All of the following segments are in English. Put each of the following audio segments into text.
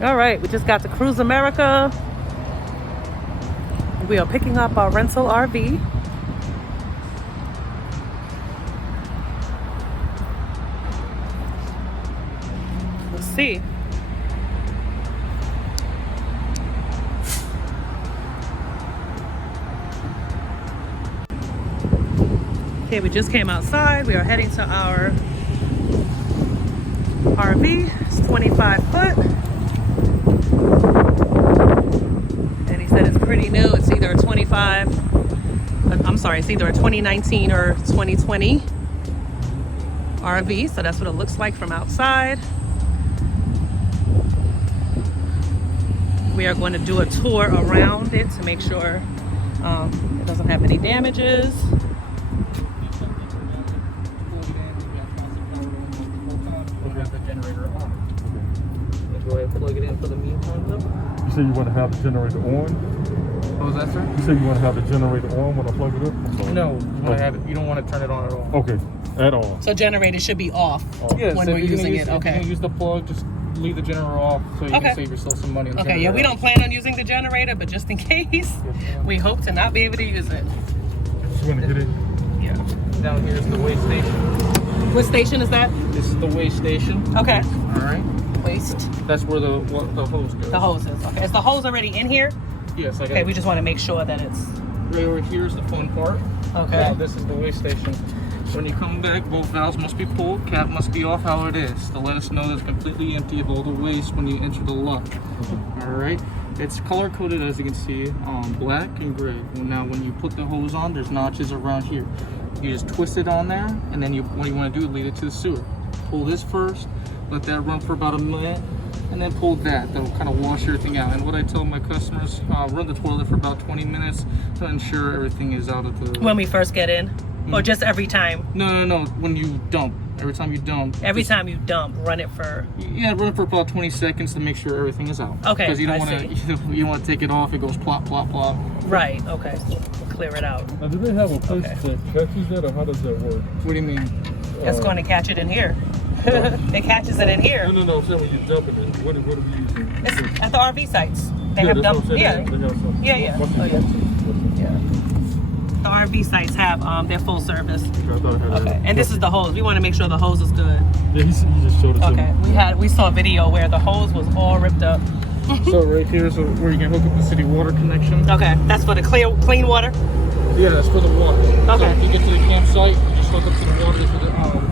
All right, we just got to Cruise America. We are picking up our rental RV. Let's see. Okay, we just came outside. We are heading to our RV. It's 25 foot. And he said it's pretty new. It's either a 2019 or 2020 RV. So that's what it looks like from outside. We are going to do a tour around it to make sure it doesn't have any damages. Go ahead and plug it in for the meantime. You say you want to have the generator on? What was that, sir? You say you want to have the generator on when I plug it up? No, you want to have it. You don't want to turn it on at all. Okay, at all. So generator should be off Yes, when we're using it. Okay. If you use the plug, just leave the generator off so you can save yourself some money. On the Okay, yeah, we don't plan on using the generator, but just in case, we hope to not be able to use it. Just want to get it? Yeah. Down here is the weigh station. What station is that? This is the weigh station. Okay. All right. Waste. That's where the hose goes. The hose is. Okay. Is the hose already in here? Yes. Okay, we just want to make sure that it's... Right over here is the fun part. Okay. Now, this is the weigh station. When you come back, both valves must be pulled, cap must be off how it is, to let us know that it's completely empty of all the waste when you enter the lock. Alright? It's color coded, as you can see, black and gray. Now when you put the hose on, there's notches around here. You just twist it on there, and then what you want to do is lead it to the sewer. Pull this first, let that run for about a minute, and then pull that. That'll kind of wash everything out. And what I tell my customers, run the toilet for about 20 minutes to ensure everything is out of the... When we first get in? Or just every time? No. When you dump. Every time you dump. Every time you dump, run it for... Yeah, run it for about 20 seconds to make sure everything is out. Okay, because you don't want to you don't want to take it off. It goes plop, plop, plop. Right, okay. Clear it out. Now, do they have a place that catches that, or how does that work? What do you mean? It's going to catch it in here. It catches it in here. No. I'm saying when you dump it, what are we using? It's at the RV sites. They have that's dump. what I'm saying. Yeah. They have some. Yeah. Oh, yeah. The RV sites have their full service. Okay. And this is the hose. We want to make sure the hose is good. Yeah, he just showed it to me. Okay. We saw a video where the hose was all ripped up. So right here is where you can hook up the city water connection. Okay. That's for the clean water? Yeah, that's for the water. Okay. So if you get to the campsite, you just hook up to the water for the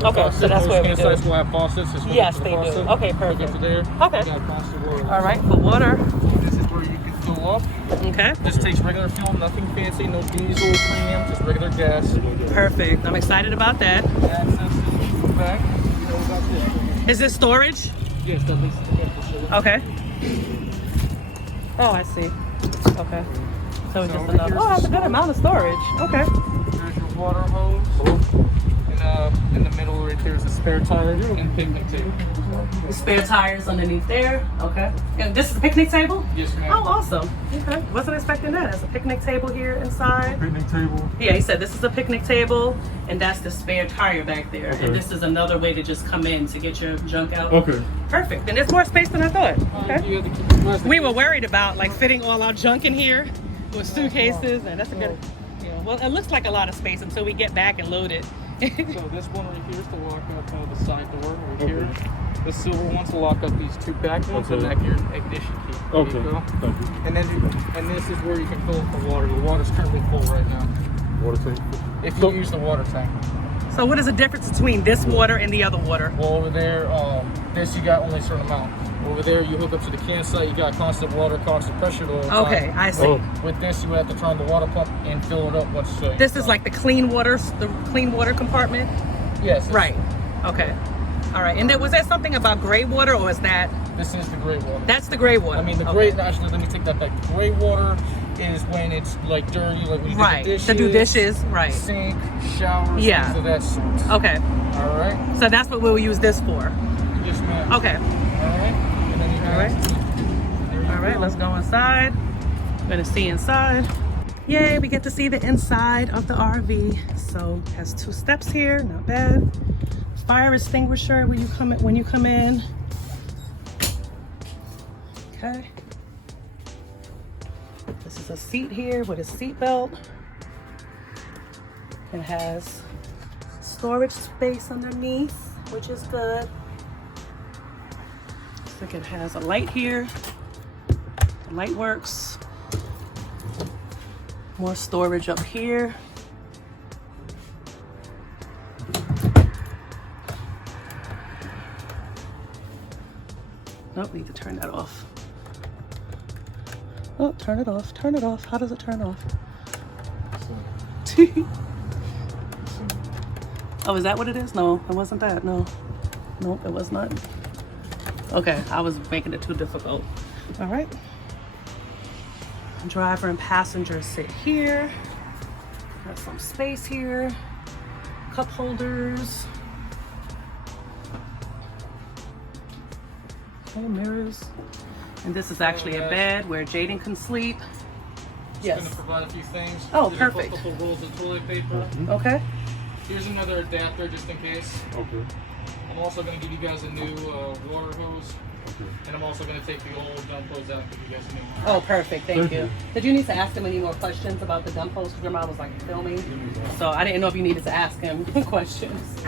okay, faucet. so that's where we do. Campsites will have faucets. Just yes, hook up to they the do. faucet, Okay, perfect. Hook up to there. Okay. You got constant water. All right, for water. This is where you can fill up. Okay. This takes regular fuel, nothing fancy, no diesel, premium, just regular gas. Perfect. I'm excited about that. Access is the back. You know about this. Is this storage? Yes, definitely. Okay. Oh, I see. Okay. So it's just enough. Oh, that's a good amount of storage. Okay. There's your water hose. And in the middle right there is a spare tire and picnic table. The spare tires underneath there. Okay. And this is a picnic table? Yes, ma'am. Oh, awesome. Okay. Wasn't expecting that. There's a picnic table here inside. Picnic table. Yeah, he said this is a picnic table, and that's the spare tire back there. Okay. And this is another way to just come in to get your junk out. Okay. Perfect. And there's more space than I thought. Okay. You have the We were worried about like fitting all our junk in here with suitcases, and that's a good. Yeah. Well, it looks like a lot of space until we get back and load it. So this one right here is to lock up the side door right here. The silver one's to lock up these two back ones and back your ignition key. There Okay. you go. Thank you. And this is where you can fill up the water. The water's currently full right now. Water tank. If you use the water tank. So what is the difference between this water and the other water? Well, over there, this you got only a certain amount. Over there, you hook up to the campsite, you got constant water, constant pressure. Okay, I see. Oh. With this, you have to turn the water pump and fill it up once. This is like the clean water compartment? Yes. Right. Okay. All right. And was that something about gray water, or is that? This is the gray water. That's the gray water. I mean, the gray. Actually, let me take that back. The gray water is when it's like dirty, like when you right. do the dishes, to do dishes. Right. Sink, showers. Yeah. Things of that sort. Okay. All right. So that's what we'll use this for. Yes, ma'am. Okay. All right. And then you All right. All right. Let's go inside. We're gonna see inside. Yay! We get to see the inside of the RV. So it has 2 steps here. Not bad. Fire extinguisher when you come in. Okay. This is a seat here with a seat belt. It has storage space underneath, which is good. Looks like it has a light here. The light works. More storage up here. Nope, need to turn that off. Oh, turn it off, turn it off. How does it turn off? Oh, is that what it is? No, it wasn't that, no. Nope, it was not. Okay, I was making it too difficult. All right. Driver and passenger sit here. Got some space here. Cup holders. Mirrors. And this is actually a bed where Jaden can sleep. Just gonna provide a few things. Oh, There's perfect. a couple rolls of toilet paper. Okay. Here's another adapter just in case. Okay. I'm also gonna give you guys a new water hose. Okay. And I'm also gonna take the old dump hose out to give you guys a new one. Oh, perfect. Thank you. Did you need to ask him any more questions about the dump hose? Because your mom was like filming. So I didn't know if you needed to ask him questions.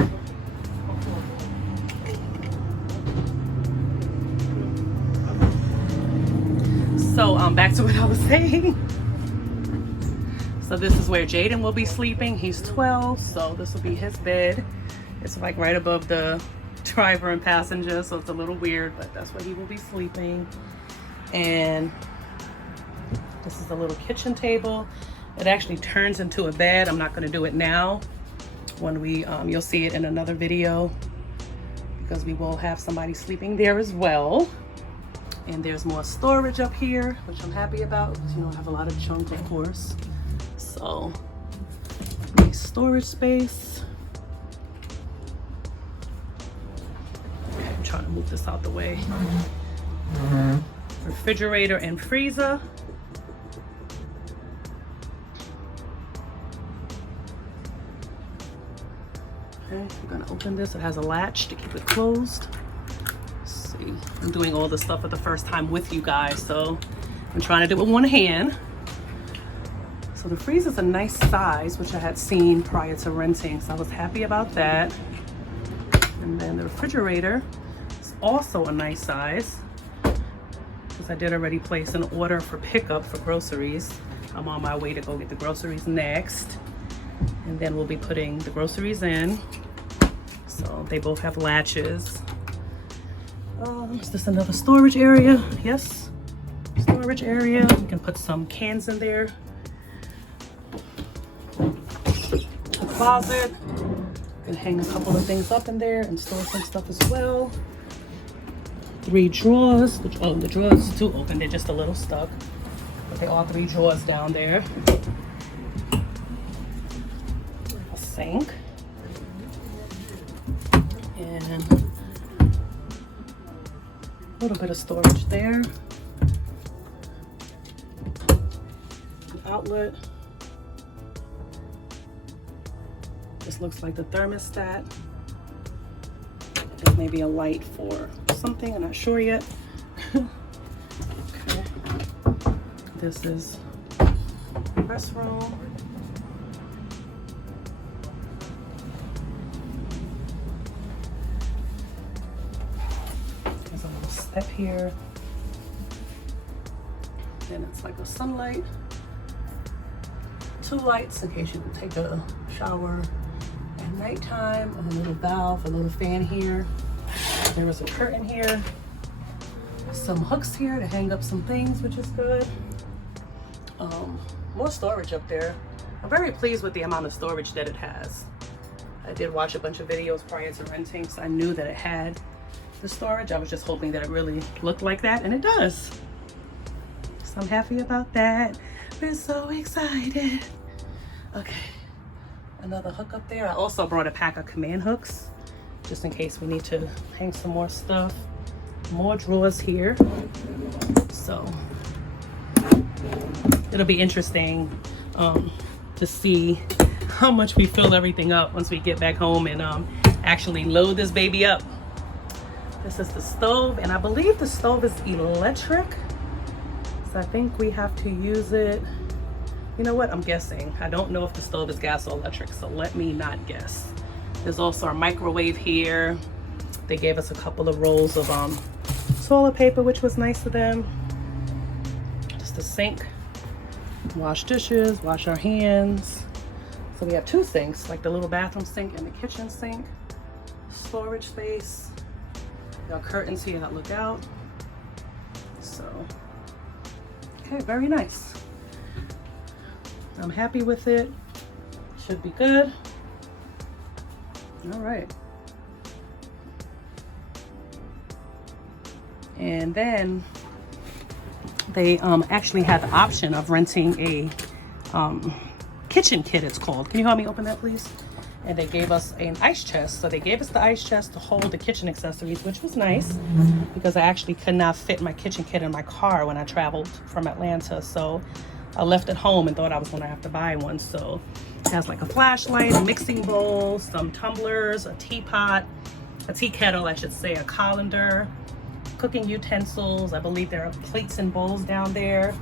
So back to what I was saying. So this is where Jaden will be sleeping. He's 12, so this will be his bed. It's like right above the driver and passenger, so it's a little weird, but that's where he will be sleeping. And this is a little kitchen table. It actually turns into a bed. I'm not going to do it now. When we, you'll see it in another video because we will have somebody sleeping there as well. And there's more storage up here, which I'm happy about because you don't have a lot of junk, of course. So, nice storage space. Okay, I'm trying to move this out the way. Refrigerator and freezer. Okay, I'm gonna open this. It has a latch to keep it closed. I'm doing all this stuff for the first time with you guys, so I'm trying to do it with one hand. So the freezer is a nice size, which I had seen prior to renting, so I was happy about that. And then the refrigerator is also a nice size, because I did already place an order for pickup for groceries. I'm on my way to go get the groceries next, and then we'll be putting the groceries in. So they both have latches. Is this another storage area? Yes, storage area. You can put some cans in there. A closet. You can hang a couple of things up in there and store some stuff as well. 3 drawers. Which, oh, the drawers do open. They're just a little stuck. But they're all 3 drawers down there. A sink. And a little bit of storage there. An outlet. This looks like the thermostat. There's maybe a light for something, I'm not sure yet. Okay. This is the restroom. Step here, and it's like a sunlight, 2 lights in case you can take a shower at nighttime, and a little valve, a little fan here. There was a curtain here, some hooks here to hang up some things, which is good. More storage up there. I'm very pleased with the amount of storage that it has. I did watch a bunch of videos prior to renting, so I knew that it had the storage. I was just hoping that it really looked like that, and it does. So I'm happy about that. We're so excited. Okay, another hook up there. I also brought a pack of command hooks just in case we need to hang some more stuff. More drawers here. So it'll be interesting to see how much we fill everything up once we get back home and actually load this baby up. This is the stove, and I believe the stove is electric. So I think we have to use it. You know what? I'm guessing. I don't know if the stove is gas or electric, so let me not guess. There's also a microwave here. They gave us a couple of rolls of toilet paper, which was nice of them. Just a sink. Wash dishes, wash our hands. So we have two sinks, like the little bathroom sink and the kitchen sink. Storage space. There are curtains here that look out. So, okay, very nice. I'm happy with it. Should be good. All right. And then they actually had the option of renting a kitchen kit, it's called. Can you help me open that, please? And they gave us an ice chest. So they gave us the ice chest to hold the kitchen accessories, which was nice because I actually could not fit my kitchen kit in my car when I traveled from Atlanta. So I left it home and thought I was gonna have to buy one. So it has like a flashlight, a mixing bowl, some tumblers, a teapot, a tea kettle, I should say, a colander, cooking utensils. I believe there are plates and bowls down there.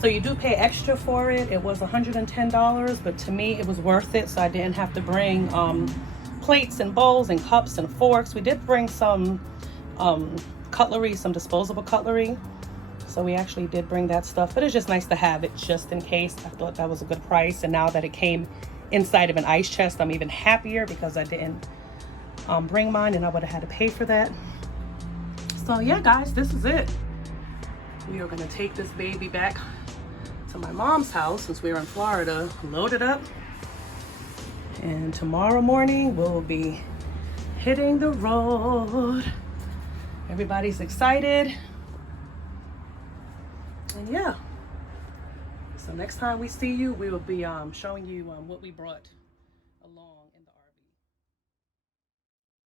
So you do pay extra for it. It was $110, but to me it was worth it. So I didn't have to bring plates and bowls and cups and forks. We did bring some cutlery, some disposable cutlery. So we actually did bring that stuff, but it's just nice to have it just in case. I thought that was a good price. And now that it came inside of an ice chest, I'm even happier because I didn't bring mine and I would have had to pay for that. So yeah, guys, this is it. We are gonna take this baby back to my mom's house since we're in Florida, load it up. And tomorrow morning we'll be hitting the road. Everybody's excited. And yeah, so next time we see you, we will be showing you what we brought along.